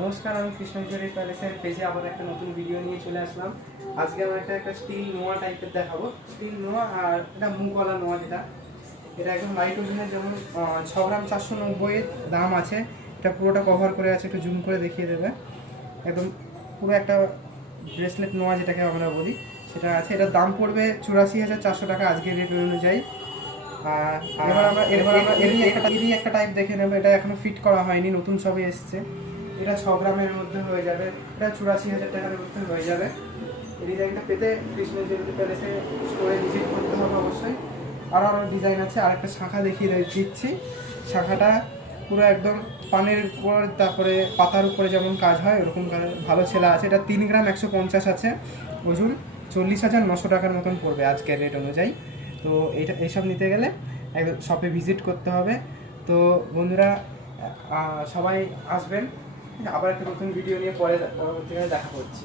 নমস্কার, আমি কৃষ্ণচূড়া প্যালেসের পেজে আবার একটা নতুন ভিডিও নিয়ে চলে আসলাম। আজকে আমরা একটা স্টিল নোয়া টাইপের দেখাবো। স্টিল নোয়া আর এটা মুখওয়ালা নোয়া, এটা একদম লাইট ওজনের, যেমন 6 গ্রাম 490 দাম আছে। এটা পুরোটা কভার করে আছে, একটু জুম করে দেখিয়ে দেবে। একদম পুরো একটা ব্রেসলেট নোয়া যেটাকে আমরা বলি সেটা আছে। এটার দাম পড়বে 84,400 টাকা আজকের রেট অনুযায়ী। আর এবার আমরা এরই একটা টাইপ দেখে নেবো। এটা এখনো ফিট করা হয়নি, নতুন সবই এসছে। এটা 6 গ্রামের মধ্যে হয়ে যাবে, এটা 84,000 টাকার মধ্যে হয়ে যাবে। এই ডিজাইনটা পেতে কৃষ্ণচূড়া প্যালেসে স্টোরে ভিজিট করতে হবে অবশ্যই। আরও ডিজাইন আছে, আর একটা শাখা দেখিয়ে দিচ্ছি। শাখাটা পুরো একদম পানের উপর, তারপরে পাতার উপরে যেমন কাজ হয় ওরকম ভালো ছেলা আছে। এটা 3 গ্রাম 150 আছে, ওজন 40,900 টাকার মতন পড়বে আজকের রেট অনুযায়ী। তো এইসব নিতে গেলে একদম শপে ভিজিট করতে হবে। তো বন্ধুরা, সবাই আসবেন। আবার একটা নতুন ভিডিও নিয়ে পরবর্তীকালে দেখা করছি।